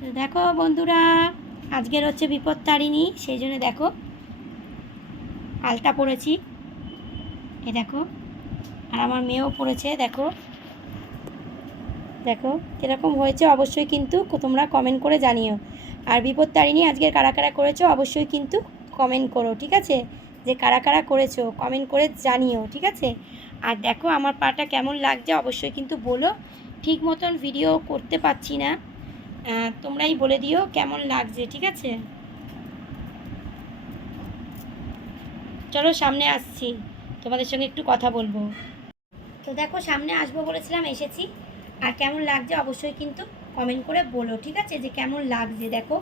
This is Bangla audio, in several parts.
তো দেখো বন্ধুরা, আজকের হচ্ছে বিপত্তারিণী, সেই জন্য দেখো আলতা পরেছি। এ দেখো, আর আমার মেয়েও পড়েছে। দেখো দেখো কীরকম হয়েছে অবশ্যই কিন্তু তোমরা কমেন্ট করে জানিও। আর বিপত্তারিণী আজকের কারা কারা করেছো অবশ্যই কিন্তু কমেন্ট করো, ঠিক আছে? যে কারা কারা করেছো কমেন্ট করে জানিও, ঠিক আছে? আর দেখো আমার পাটা কেমন লাগছে অবশ্যই কিন্তু বলো। ঠিক মতন ভিডিও করতে পারছি না, তোমরাই বলে দিও কেমন লাগছে, ঠিক আছে? চলো সামনে আসছি, তোমাদের সঙ্গে একটু কথা বলবো। তো দেখো সামনে আসবো বলেছিলাম, এসেছি। আর কেমন লাগছে অবশ্যই কিন্তু কমেন্ট করে বলো, ঠিক আছে? যে কেমন লাগছে দেখো,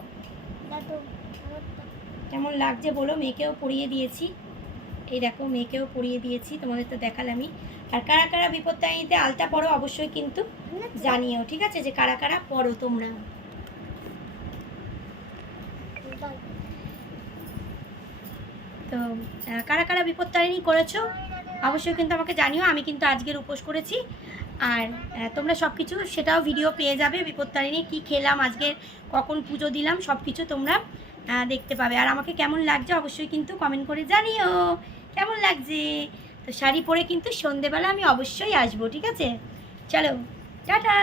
কেমন লাগছে বলো। মেয়েকেও পরিয়ে দিয়েছি, এই দেখো মেয়েকেও পরিয়ে দিয়েছি, তোমাদের তো দেখালামই। আর কারা কারা বিপত্তারিণীতে আলতা পড়ো অবশ্যই কিন্তু জানিও, ঠিক আছে? যে কারা কারা পড়ো তোমরা। তো কারা কারা বিপত্তারিণী করেছো অবশ্যই কিন্তু আমাকে জানিও। আমি কিন্তু আজকের উপোস করেছি। আর তোমরা সব কিছু সেটাও ভিডিও পেয়ে যাবে, বিপত্তারিণী কী খেলাম আজকের, কখন পুজো দিলাম, সব কিছু তোমরা দেখতে পাবে। আর আমাকে কেমন লাগছে অবশ্যই কিন্তু কমেন্ট করে জানিও কেমন লাগছে। তো শাড়ি পরে কিন্তু সন্ধেবেলা আমি অবশ্যই আসবো, ঠিক আছে? চলো টাটা।